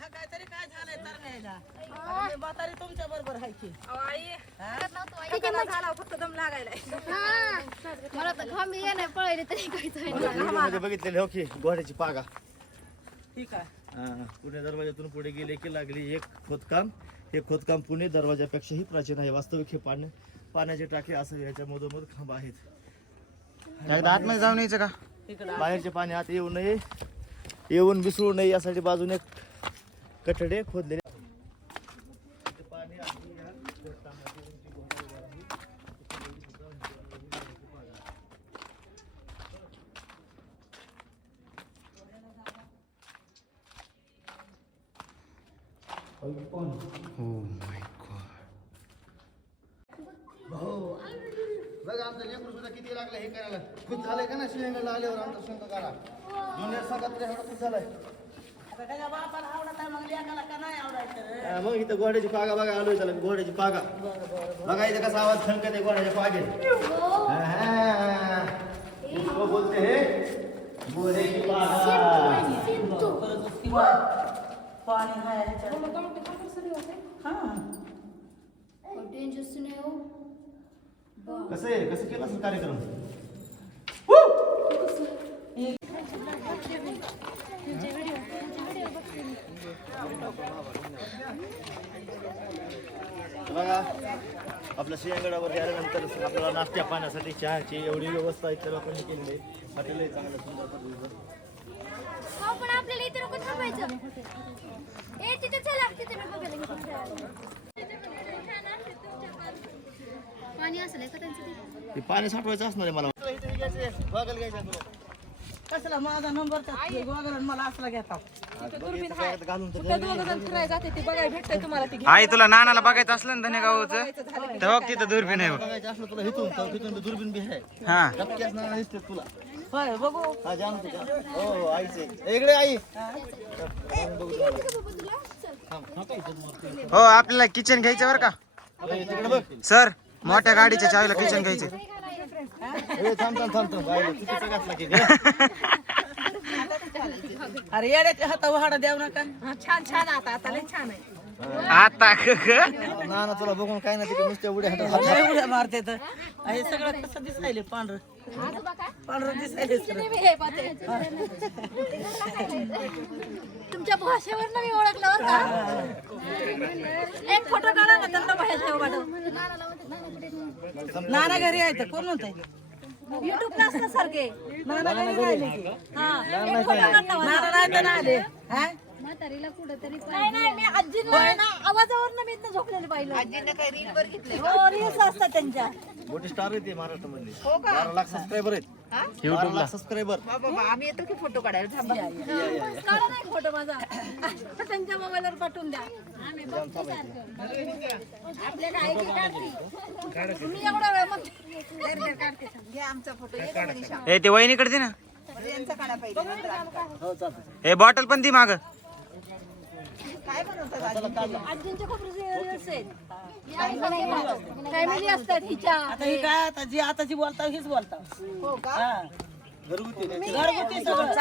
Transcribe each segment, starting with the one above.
थकाय तरी काय झालंय तर न्यायला? आता मी म्हातारी तुमच्या बरोबर आहे की. मला तर घाम ये नाही पळले तरी काही व्हिडिओमध्ये बघितलेले हो की घोड्याची पागा. ठीक आहे. पुणे दरवाजातून पुढे गेले की लागली एक खोदकाम. हे खोदकाम पुणे दरवाजापेक्षाही प्राचीन आहे. वास्तविक हे पाणी पाण्याचे टाके असं याच्या मधोमध खांब आहेत. एकदा आतमध्ये जाऊन यायचं का? इकडं. बाहेरचे पाणी आत येऊ नये येऊन मिसळू नये यासाठी बाजूने कठडे खोदलेले बघा आमचं लेकरू सुद्धा किती लागलं हे. करायला खुश झालंय का ना शिलेंडरला आल्यावर आमचा शंक करा जुन्या सगळ्यात एवढा खुश झालाय मग लेकाला का नाही आवडायचं रे? हा, मग इथं घोड्याची पागा बघा आलोय त्याला घोड्याची पागा बघा इथं कसा आवाज खणकत आहे घोड्याच्या पागे हा, हा. इतकं बोलते हे घोड्याची पागा परत उसकी बाय. पाणी आहे ह्याच्यात. हा डेंजरस नाही हो कसं आहे कसं केलं असं कार्यक्रम बघा आपल्या सिंहगडावर गेल्यानंतर आपल्याला नाश्त्या पाण्यासाठी चहाची एवढी व्यवस्था इथल्या लोकांनी केलेली आहे. हॉटेल आहे चांगलं सुंदर पद्धतीचं. हो पण आपल्याला इथे नको थांबायचं. ए तिथे चला तिथे नको गेलं पाणी असेल का त्यांचं ते? पाणी साठवायचं असणार आहे मला. बघायला घ्यायचं कसला माझा नंबर तर गोगरण मला असला घेतात. आई तुला नानाला बघायचं असलं ना धनेगावचं तेव्हा तिथं दुर्बीण आहे बघ. बघायचं असलं तुला हिथून तर हिथून तर दुर्बीन बी आहे. हा. दिसते तुला. बघू. हा हो हो आईचे इकडे आई. हो आपल्याला किचन घ्यायचं बरं का? ए, तिकडे बघ. सर मोठ्या गाडीच्या चावीला किचन घ्यायचं ए, थांब थांब थांब थांब. आईला चुकीचं घातला की अरे येड्याच्या हाता वाडा द्याव नका. आता ग ग. ना ना तुला बघून काय नाही तिकडे नुसत्या उड्या हातात लय उड्या मारते तर. हे सगळं कसं दिसायले पांढरं. पांढरं दिसायले सगळं. हे पाहते. तुमच्या भाषेवर मी ओळखलं एक फोटो काढा ना त्यांना भाषा नाना घरी आहे तर कोण म्हणतंय? युट्यूब नसल्यासारखे नाना घरी राहिले की हा एक फोटो काढ ना माझा. नाना नाही तर ना आले हा? नाही नाही मी आजींना ना आवाजावर मी इथं झोपलेलं पाहिलं. आजींना काही रील वर घेतले हो रील्स असतात त्यांच्या. मोठी स्टार आहे ते महाराष्ट्रामध्ये बारा लाख सबस्क्रायबर आहेत. बारा लाख सबस्क्रायबर काढा नाही फोटो माझा. त्यांच्या मोबाईलवर पाठवून द्या. आपल्या काय की काढते. मी एवढा वेळ मग काढते ए ते वहिनीकडे दे ना. ए बॉटल पण ती माग. आजींच्या खूप रील्स आहेत फॅमिली असतात हिच्या? आता ही काय आता जी आता जी बोलता हीच बोलता. हा. घरगुती. घरगुती सगळं.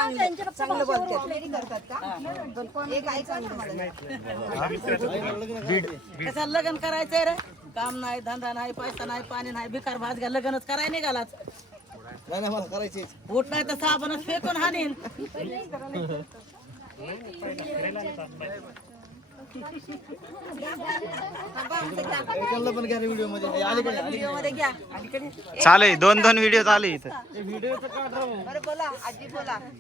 कसं लग्न करायचंय रे? काम नाही धंदा नाही पैसा नाही पाणी नाही भिकार भात घ्या लग्नच करायला निघालाच. नाही नाही मला करायचे उठ नाही तर साबणच फेकून हाणीन त्यांना पण घ्या व्हिडिओमध्ये ते अलीकडे अलीकडे चालू आहे दोन दोन व्हिडिओ चालू इथं.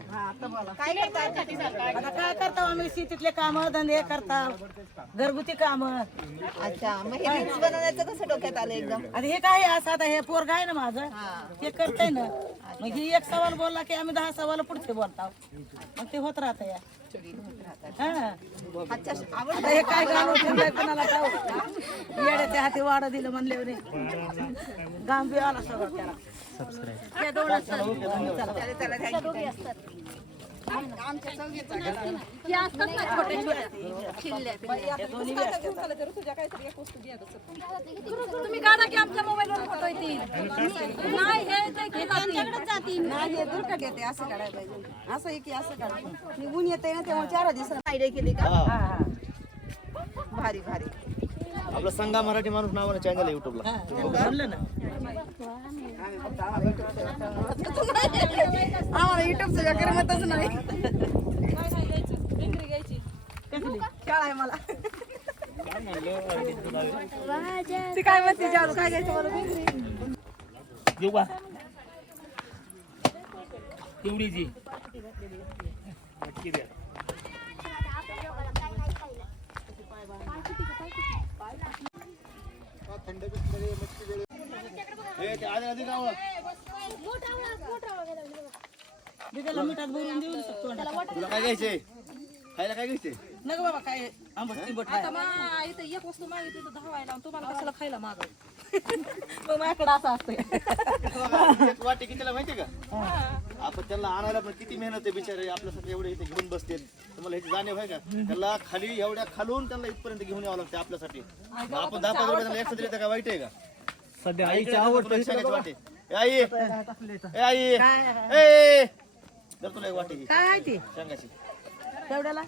आता काय करता आम्ही? शेतीतले काम धंदे करता. घरगुती काम. अच्छा मग हे रील्स बनवण्याचं कसं डोक्यात आलं एकदम आता हे काय असं आता हे पोरग आहे ना माझं. ते करतंय ना. मग ही एक सवाल बोलला की आम्ही दहा सवाल पुढचे बोलतो. मग ते होत राहत या. हा आता हे काय गाणं ठेवलंय कोणाला ठाऊक? येड्याच्या हाती वाडा दिलं म्हणल्यावर गाम बी आला सगळं त्याला. त्या तुम्ही काढा की आमच्या मोबाईलवर फोटो येतील नाही हे ते नाही येते असं काढायला पाहिजे असं आहे की असं काढायचं ऊन येते ना तेव्हा चार दिवसात केली का भारी भारी आपला संगा मराठी माणूस नावानं चॅनल आहे युट्यूबला युट्यूबचं करमतच नाही. आहे मला. ती काय म्हणते जादू काय घ्यायचं मला? बेंगरी. देऊ का? तेवढी जी. मिठात भरून देऊ शकतो. तुला काय घ्यायचे खायला काय घ्यायचे नग बाबा काय आंबट तिबट आहे. इथं एक वस्तू मागितली तर दहा व्हायला तुम्हाला कशाला खायला माग? मग माझ्याकडे असं असतं. एक वाटी कितीला माहितीये का? आपण त्यांना आणायला पण किती मेहनत आहे बिचारे. आपल्यासाठी एवढे इथे घेऊन बसते. तुम्हाला ह्याची जाणीव आहे का? त्याला खाली एवढ्या खालून त्यांना इथपर्यंत घेऊन यावं लागते आपल्यासाठी. आपण दहा पंधरा रुपये त्यांना एक्स्ट्रा दिले तर काय वाईट आहे का? सध्या आईची आवड वाटे. आई. ए आई. ए जर तुला एक वाटी घे. काय आहे ती? शेंगाची तेवढ्याला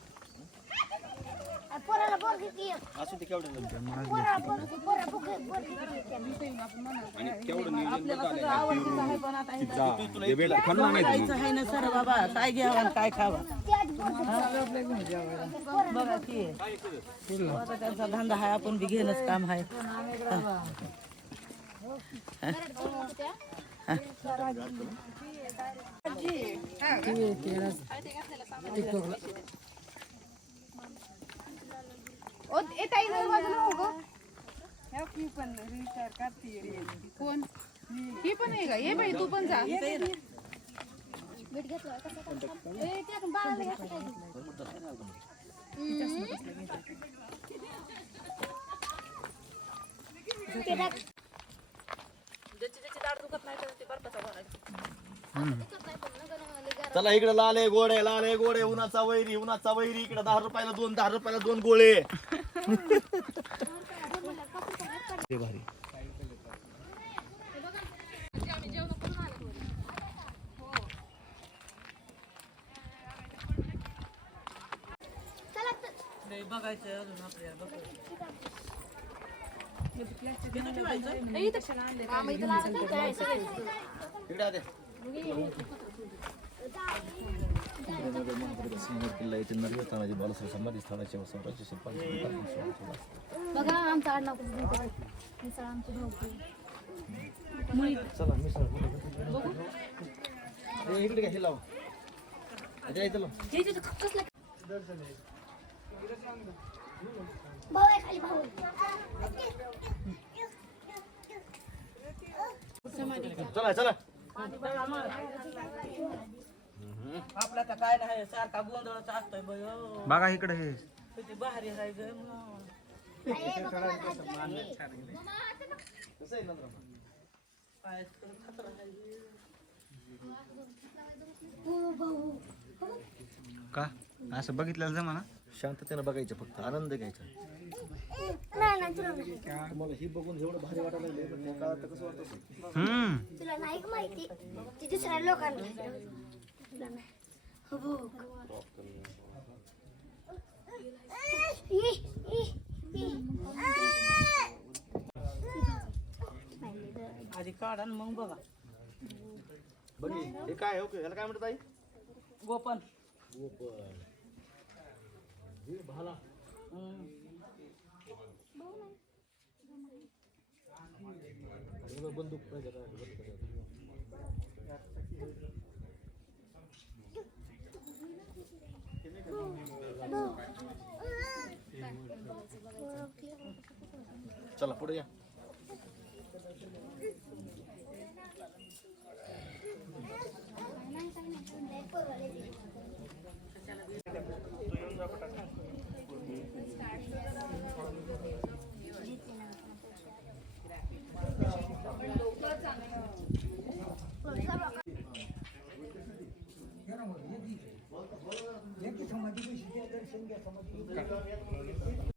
असू ते केवढं खायचं आहे ना सर बाबा काय घ्यावा काय खावा? बघा की आता त्यांचा धंदा आहे आपण बी घेणंच काम आहे. कोण ही पण आहे का ये बाई तू पण जा घेतलं चला इकडे लाल आहे गोडे लाल आहे गोडे उन्हाचा वैरी उन्हाचा वैरी. इकडे दहा रुपयाला दोन दहा रुपयाला दोन गोळे. भारी. बघायचं अजून आपल्याला किल्ला येथे नरवी स्थानाची बालासाहेब समाधी स्थानाचे स्वराज्य बघा आमचा आडनाव कसं मिसळ आमची भावकी. चला मिसळ इकडे इथं चला चला. आपला तर काय नाही सारखा गोंधळच असतोय बय बघा इकडे हे. किती भारी आहे ग का? असं बघितलेलं जमा ना शांततेनं बघायचं फक्त आनंद घ्यायचा. तुम्हाला ही बघून एवढं भारी वाटायला लागले पण त्या काळात तर कसं वाटत असेल? हम्म. तुला नाही का माहिती? ती दुसऱ्या लोकांना. तुला नाही. हो बघ. ई, ई, ई. आधी काढा आणि मग बघा. बघ हे काय आहे, ओके याला काय म्हणतात आई? गोपन. गोपन. हे भाला. हम्म. Coba bentuk aja kan. Bentuk aja. Salah pura ya. Menang tangan pun dapat boleh. Tujuan dapat tangan. Yeah, from a deep.